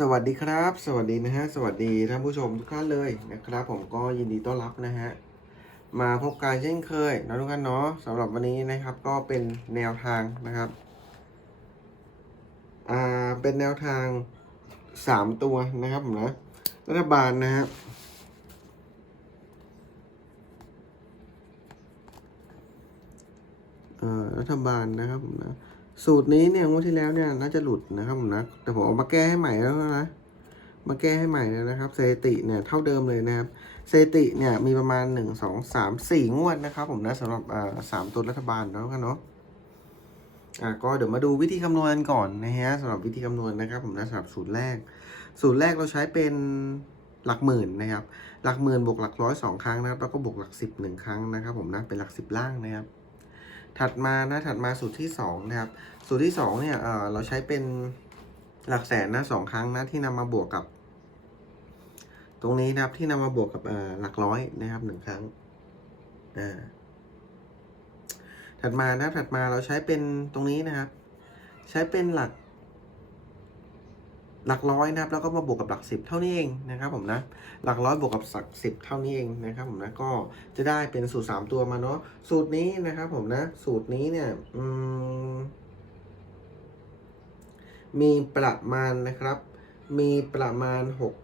สวัสดีครับ สวัสดีนะฮะ สวัสดีท่านผู้ชมทุกท่านเลยนะครับ ผมก็ยินดีต้อนรับนะฮะ มาพบกันเช่นเคยนะทุกท่านเนาะสำหรับวันนี้นะครับก็เป็นแนวทางนะครับ อ่า เป็นแนวทางสามตัวนะครับผมนะ รัฐบาลนะฮะเอ่อรัฐบาลนะครับผมนะ สูตรนี้เนี่ยงวดที่แล้วเนี่ยน่าจะหลุดนะครับผมนะแต่ผมเอามาแก้ให้ใหม่แล้วนะมาแก้ให้ใหม่แล้วนะครับสถิติเนี่ยเท่าเดิมเลยนะครับสถิติเนี่ยมีประมาณหนึ่งสองสามสี่งวดนะครับ ผมนะสำหรับอ่าสามตัวรัฐบาลแล้วกันเนาะอ่าก็เดี๋ยวมาดูวิธีคำนวณกันก่อนนะฮะสำหรับวิธีคำนวณนะครับ ผมนะสำหรับสูตรแรก สูตรแรกเราใช้เป็นหลักหมื่นนะครับ หลักหมื่นบวกหลักร้อยสองครั้งนะครับแล้วก็บวกหลักสิบหนึ่งครั้งนะครับ ผมนะเป็นหลักสิบล่างนะครับ ถัดมานะถัดมาสูตรที่สองนะครับสูตรที่สองเนี่ยเอ่อเราใช้เป็นหลักแสนนะสองครั้งนะที่นำมาบวกกับ ตรงนี้นะครับที่นำมาบวกกับเออหลักร้อยนะครับหนึ่งครั้งอ่าถัดมานะถัดมาเราใช้เป็นตรงนี้นะครับ ใช้เป็นหลัก หลักร้อยนะครับแล้วก็มาบวกกับหลักสิบเท่านี้เองนะครับผมนะหลักร้อยบวกกับสักสิบเท่านี้เองนะครับผมนะก็จะได้เป็นสูตรสามตัวมาเนาะสูตรนี้นะครับผมนะสูตรนี้เนี่ยมีประมาณนะครับ มีประมาณหก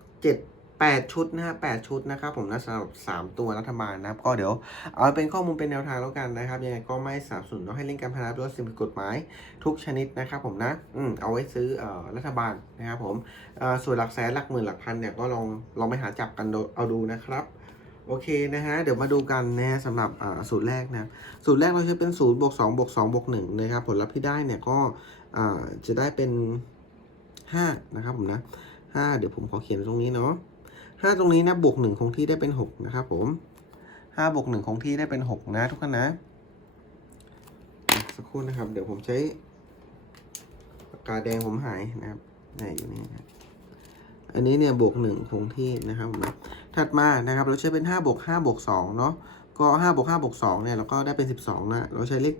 เจ็ดแปดชุดนะฮะแปดชุดนะครับผมนะสำหรับสามตัวรัฐบาลนะครับ ก็เดี๋ยวเอาเป็นข้อมูลเป็นแนวทางแล้วกันนะครับ ยังไงก็ไม่สนับสนุนให้เล่นการพนันด้วยสิ่งผิดกฎหมายทุกชนิดนะครับผมนะอืมเอาไว้ซื้อเอ่อรัฐบาลนะครับผมเอ่อส่วนหลักแสนหลักหมื่นหลักพันเนี่ยก็ลองลองไปหาจับกันดูเอาดูนะครับโอเคนะฮะเดี๋ยวมาดูกันนะสำหรับอ่าสูตรแรกนะสูตรแรกเราใช้เป็นศูนย์บวกสองบวกสองบวกหนึ่งนะครับผลลัพธ์ที่ได้เนี่ยก็อ่าจะได้เป็นห้านะครับผมนะห้าเดี๋ยวผมขอเขียนตรงนี้เนาะ ห้าตรงนี้นะบวกหนึ่งคงที่ได้เป็นหกนะครับผมห้าบวกหนึ่งคงที่ได้เป็นหกนะทุกคนนะ สักครู่นะครับ เดี๋ยวผมใช้ปากกาแดงผมหายนะครับนี่อยู่นี่นะครับอันนี้เนี่ยบวกหนึ่งคงที่นะครับผมนะถัดมานะครับ เราใช้เป็นห้าบวกห้าบวกสองเนาะก็ห้าบวกห้าบวกสองเนี่ยเราก็ได้เป็นสิบสองนะเราใช้เลข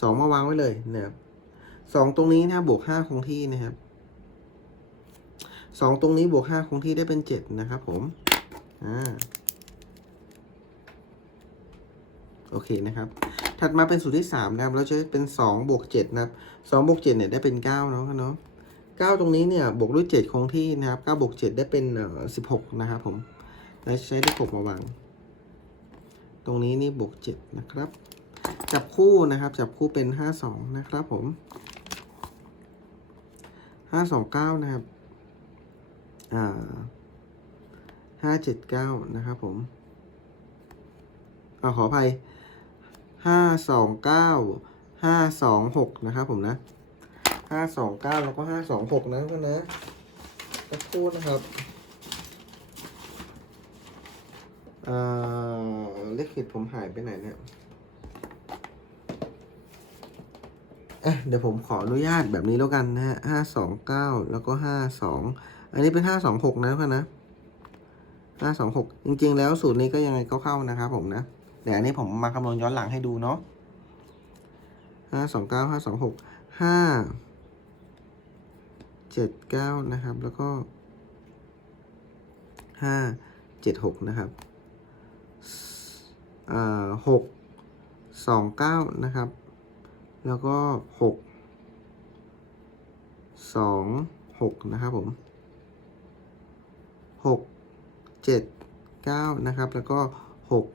สองมาวางไว้เลยนะครับสองตรงนี้นะบวกห้าคงที่นะครับ สองตรงนี้บวกห้าคงที่ได้เป็นเจ็ดนะครับผม อ่า โอเคนะครับ ถัดมาเป็นสูตรที่สามนะครับ เราจะเป็นสองบวกเจ็ดนะครับสองบวกเจ็ดเนี่ยได้เป็นเก้าเนาะเนาะเก้าตรงนี้เนี่ย บวกด้วยเจ็ดคงที่นะครับเก้าบวกเจ็ดได้เป็นเอ่อสิบหกนะครับผม แล้วใช้เลขหกมาวาง ตรงนี้นี่บวกเจ็ดนะครับ จับคู่นะครับ จับคู่เป็นห้าสองนะครับผมห้าสองเก้านะครับ ห้าเจ็ดเก้านะครับผมอาขออภัยห้าสองเก้าห้าสองหกนะครับผมนะห้าสองเก้าแล้วก็ห้าสองหกนะก็นะสักครู่นะครับเอ่อเลขขีดผมหายไปไหนเนี่ยอะเดี๋ยวผมขออนุญาตแบบนี้แล้วกันนะฮะห้าสองเก้าแล้วก็ห้าสอง อันนี้เป็นห้าสองหกนะก็นะห้าสองหกจริง ๆ แล้วสูตรนี้ก็ยังไงก็เข้านะครับผมนะเดี๋ยวอันนี้ผมมาคำนวณย้อนหลังให้ดูเนาะห้าสองเก้าห้าสองหกห้าเจ็ดเก้านะครับ แล้วก็ห้าเจ็ดหกนะครับอ่าหกสองเก้านะครับ แล้วก็หกสองหกนะครับผม หกเจ็ดเก้านะครับ แล้วก็หก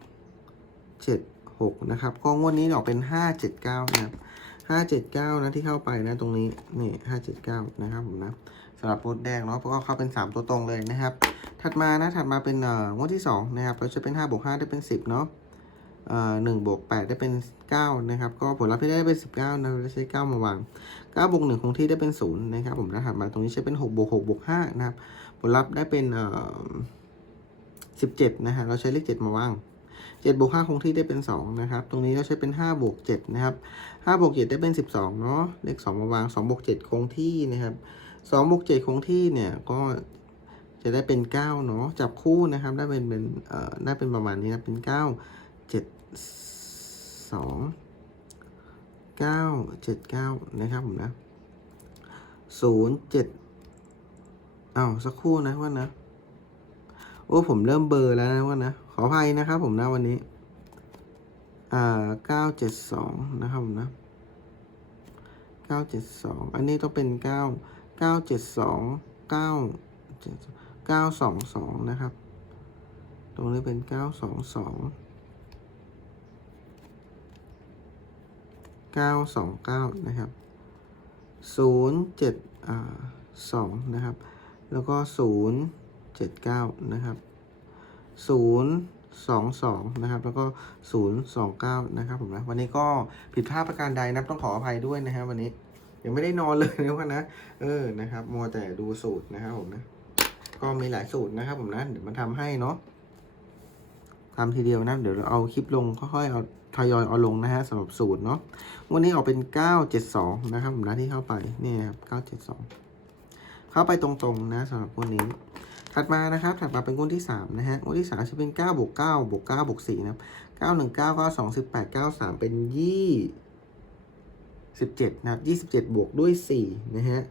เจ็ดหกนะครับ ก็งวดนี้ออกเป็นห้าเจ็ดเก้านะครับห้าเจ็ดเก้านะที่เข้าไปนะตรงนี้ นี่ห้าเจ็ดเก้านะครับผมนะสำหรับโปรดแดงเนาะเพราะว่าเข้าเป็นสามตัวตรงเลยนะครับ ถัดมานะ ถัดมาเป็นเอ่องวดที่สองนะครับ เราจะเป็นห้าบวกห้าได้เป็นสิบเนาะเอ่อหนึ่งบวกแปดได้เป็นเก้านะครับ ก็ผลลัพธ์ที่ได้เป็นสิบเก้านะเราใช้เก้ามาวางเก้าบวกหนึ่งคงที่ได้เป็นศูนย์นะครับ ผมนะถัดมาตรงนี้ใช้เป็นหกบวกหกบวกห้านะครับ ผลลัพธ์ได้เป็นเอ่อสิบเจ็ดนะฮะเราใช้เลขเจ็ดมาวางเจ็ดบวกห้าคงที่ได้เป็นสองนะครับ ตรงนี้เราใช้เป็นห้าบวกเจ็ดนะครับห้าบวกเจ็ดได้เป็นสิบสองเนาะเลขสองมาวางสองบวกเจ็ดคงที่นะครับสองบวกเจ็ดคงที่เนี่ยก็จะได้เป็นเก้าเนาะจับคู่นะครับได้เป็นเป็นเอ่อได้เป็นประมาณนี้นะเป็นเก้าเจ็ดสองเก้าเจ็ดเก้านะครับผมนะศูนย์เจ็ด อ้าวสักครู่นะว่านะ โอ้ผมเริ่มเบอร์แล้วนะว่านะ ขออภัยนะครับผมนะวันนี้ อ่าเก้าเจ็ดสองนะครับผมนะเก้าเจ็ดสองอันนี้ต้องเป็นเก้าเก้าเจ็ดสองเก้าเจ็ดเก้าสองสองนะครับ ตรงนี้เป็นเก้าสองสองเก้าสองเก้านะครับศูนย์เจ็ดอ่าสองนะครับ แล้วก็ศูนย์เจ็ดเก้านะครับศูนย์สองสองนะครับ แล้วก็ศูนย์สองเก้านะครับผมนะ วันนี้ก็ผิดพลาดประการใดนะต้องขออภัยด้วยนะครับวันนี้ยังไม่ได้นอนเลยนะว่านะ เออ นะครับ มัวแต่ดูสูตรนะครับผมนะ ก็มีหลายสูตรนะครับผมนะ เดี๋ยวมาทำให้เนาะทำทีเดียวนะ เดี๋ยวเราเอาคลิปลงค่อยๆเอาทยอยเอาลงนะฮะสำหรับสูตรเนาะ วันนี้ออกเป็น 972 นะครับผมนะที่เข้าไป นี่นะครับ 972 เข้าไปตรงๆนะสำหรับวันนี้ ถัดมานะครับ ถัดมาเป็นงวดที่ 3 นะฮะงวดที่3จะเป็น9บวก9บวก9บวก4นะครับ9 1 9 9 2 18 93 เป็น27นะครับ 27 บวกด้วย4นะฮะ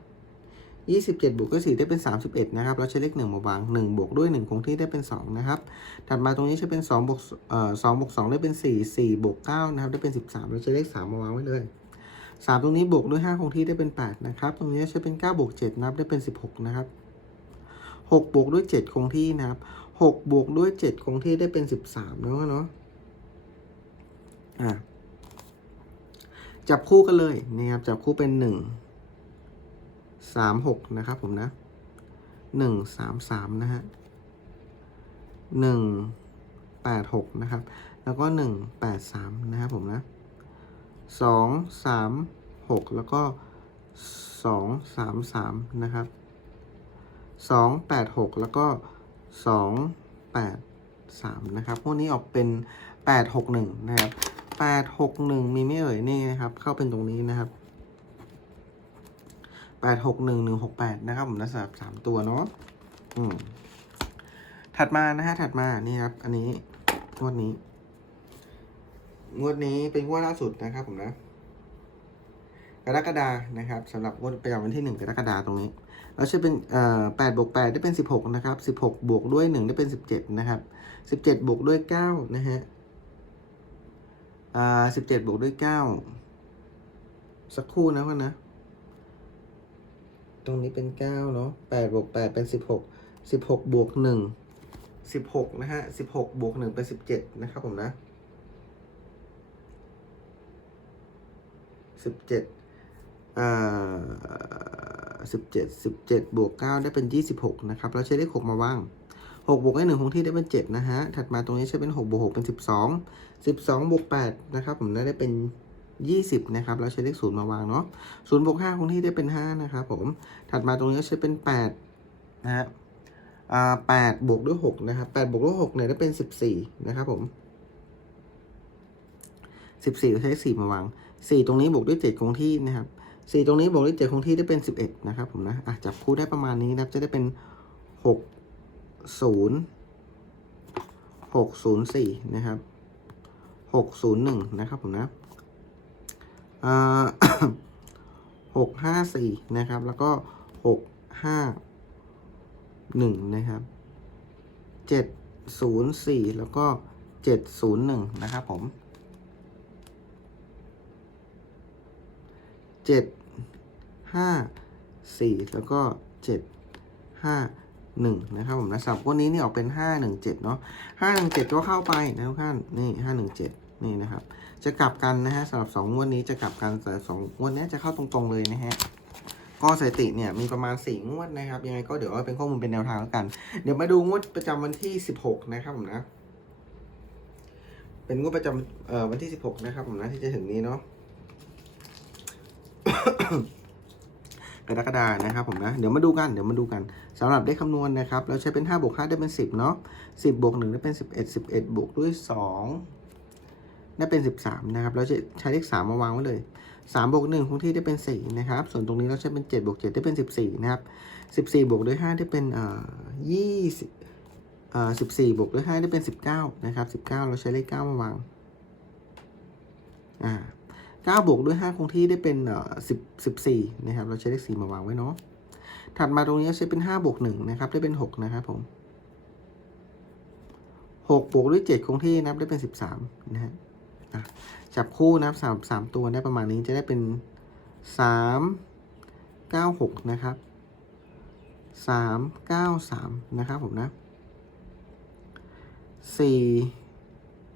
27 บวกด้วย4ได้เป็น 31 นะครับ เราใช้เลข1มาวาง1บวกด้วย 1 คงที่ได้เป็น 2 นะครับ ถัดมาตรงนี้จะเป็น2บวกเอ่อ2บวก2ได้เป็น 4 4บวก9นะครับ ได้เป็น 13 เราใช้เลข3มาวางไว้เลย 3 ตรงนี้บวกด้วย 5 คงที่ได้เป็น 8 นะครับ ตรงนี้จะเป็น 9 บวก 7 นับได้เป็น 16 นะครับ 6 บวกด้วย 7 คงที่นะครับ 6 บวกด้วย 7 คงที่ได้เป็น 13เนาะเนาะอะจับคู่กันเลยนี่ครับ จับคู่เป็น1สามหกนะครับผมนะหนึ่งสามสามนะฮะหนึ่งแปดหกนะครับ แล้วก็หนึ่งแปดสามนะครับผมนะ สองสามหกแล้วก็สองสามสามนะครับสองแปดหกแล้วก็สองแปดสามนะครับ พวกนี้ออกเป็นแปดหกหนึ่งนะครับแปดหกหนึ่งมีไม่เอ่ยนี่นะครับ เข้าเป็นตรงนี้นะครับแปดหกหนึ่งหนึ่งหกแปดนะครับผมนะสำหรับสามตัวเนาะอืมถัดมานะฮะถัดมานี่ครับ อันนี้งวดนี้ งวดนี้เป็นงวดล่าสุดนะครับผมนะกรกฎานะครับสำหรับงวดประจำวันที่หนึ่งกรกฎาตรงนี้เราจะเป็นเอ่อแปดบวกแปดได้เป็นสิบหกนะครับสิบหกบวกด้วยหนึ่งได้เป็นสิบเจ็ดนะครับสิบเจ็ดบวกด้วยเก้านะฮะอ่าสิบเจ็ดบวกด้วยเก้าสักครู่นะว่านะ ตรงนี้เป็นเก้าเนาะแปดบวกแปดเป็นสิบหกสิบหกบวกหนึ่งสิบหกนะฮะสิบหกบวกหนึ่งเป็นสิบเจ็ดนะครับผมนะ สิบเจ็ดอ่าสิบเจ็ดสิบเจ็ดบวกเก้าได้เป็นยี่สิบหกนะครับเราใช้เลขหกมาวางหกบวกให้หนึ่งคงที่ได้เป็นเจ็ดนะฮะ ถัดมาตรงนี้ใช้เป็นหกบวกหกเป็นสิบสองสิบสองบวกแปดนะครับผมได้เป็นยี่สิบนะครับ เราใช้เลขศูนย์มาวางเนาะศูนย์บวกห้าคงที่ได้เป็นห้านะครับผม ถัดมาตรงนี้ใช้เป็นแปดนะฮะอ่าแปดบวกด้วยหกนะครับแปดบวกด้วยหกเนี่ยได้เป็นสิบสี่นะครับผมสิบสี่ใช้สี่มาวาง สี่ตรงนี้บวกด้วยเจ็ดคงที่นะครับสี่ตรงนี้บวกด้วยเจ็ดคงที่ได้เป็นสิบเอ็ดนะครับผมนะอะจับคู่ได้ประมาณนี้นะครับ จะได้เป็นหกศูนย์หกศูนย์สี่นะครับหกศูนย์หนึ่งนะครับผมนะอ่าหกห้าสี่นะครับ แล้วก็หกห้าหนึ่งนะครับเจ็ดศูนย์สี่แล้วก็เจ็ดศูนย์หนึ่งนะครับผม เจ็ดห้าสี่แล้วก็เจ็ดห้าหนึ่งนะครับผมนะสำหรับวันนี้นี่ออกเป็นห้าหนึ่งเจ็ดเนาะห้าหนึ่งเจ็ดก็เข้าไปนะทุกท่านนี่ห้าหนึ่งเจ็ดนี่นะครับ จะกลับกันนะฮะสำหรับสองงวดนี้จะกลับกันแต่สองงวดนี้จะเข้าตรงๆเลยนะฮะก็สถิติเนี่ยมีประมาณ 4 งวดนะครับ ยังไงก็เดี๋ยวเป็นข้อมูลเป็นแนวทางแล้วกัน เดี๋ยวมาดูงวดประจำวันที่ 16 นะครับผมนะ เป็นงวดประจำเอ่อวันที่ 16 นะครับผมนะที่จะถึงนี้เนาะ กรกฎานะครับผมนะเดี๋ยวมาดูกันเดี๋ยวมาดูกันสำหรับได้คำนวณนะครับเราใช้เป็น5บวก5ได้เป็น 10เนาะ10บวก1ได้เป็น 11 11บวกด้วย 2 ได้เป็น 13นะครับเราจะใช้เลข3มาวางไว้เลยสามบวกหนึ่งคงที่ได้เป็นสี่นะครับส่วนตรงนี้เราใช้เป็นเจ็ดบวกเจ็ดได้เป็นสิบสี่นะครับสิบสี่บวกด้วยห้าได้เป็นเอ่อยี่สิบเอ่อสิบสี่บวกด้วยห้าได้เป็นสิบเก้านะครับสิบเก้าเราใช้เลขเก้ามาวางอ่า เก้าบวกด้วยห้าคงที่ได้เป็นเอ่อสิบสิบสี่นะครับ เราใช้เลขสี่มาวางไว้เนาะ ถัดมาตรงนี้เซตเป็นห้าบวกหนึ่งนะครับ ได้เป็นหกนะครับผมหกบวกด้วยเจ็ดคงที่นับได้เป็นสิบสามนะฮะจับคู่นับสามสามตัวได้ประมาณนี้จะได้เป็นสามเก้าหกนะครับสามเก้าสามนะครับผมนะสี่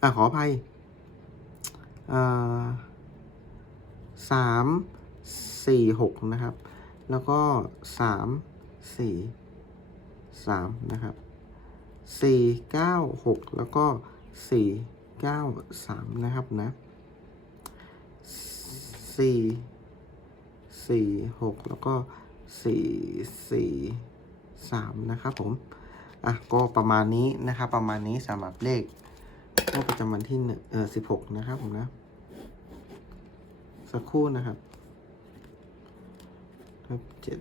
อะขออภัยอ่า สามสี่หกนะครับ แล้วก็สามสี่สามนะครับสี่เก้าหกแล้วก็สี่เก้าสามนะครับนะสี่สี่หกแล้วก็สี่สี่สามนะครับผม อะ ก็ประมาณนี้นะครับ ประมาณนี้สำหรับเลขงวดประจำวันที่เออสิบหกนะครับผมนะ สักครู่นะครับ ทับเจ็ด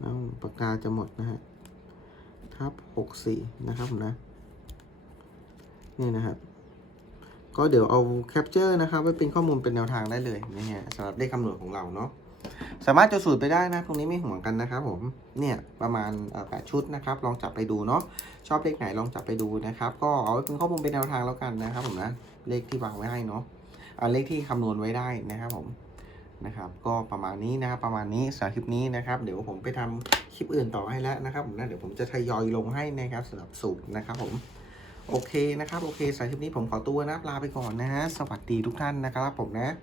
แล้วปากกาจะหมดนะฮะ ทับหกสี่นะครับผมนะ นี่นะครับ ก็เดี๋ยวเอาแคปเจอร์นะครับไว้เป็นข้อมูลเป็นแนวทางได้เลยนี่ฮะสำหรับเลขคำนวณของเราเนาะ สามารถจะสูตรไปได้นะ ตรงนี้ไม่ห่วงกันนะครับผม เนี่ยประมาณแปดชุดนะครับ ลองจับไปดูเนาะ ชอบเลขไหนลองจับไปดูนะครับ ก็เอาเป็นข้อมูลเป็นแนวทางแล้วกันนะครับผมนะ เลขที่วางไว้ให้เนาะ เอาเลขที่คำนวณไว้ได้นะครับผมนะครับ ก็ประมาณนี้นะครับประมาณนี้สำหรับคลิปนี้นะครับ เดี๋ยวผมไปทำคลิปอื่นต่อให้แล้วนะครับผมนะเดี๋ยวผมจะทยอยลงให้นะครับสำหรับสูตรนะครับผมโอเคนะครับ โอเคสำหรับคลิปนี้ผมขอตัวนะลาไปก่อนนะฮะสวัสดีทุกท่านนะครับผมนะ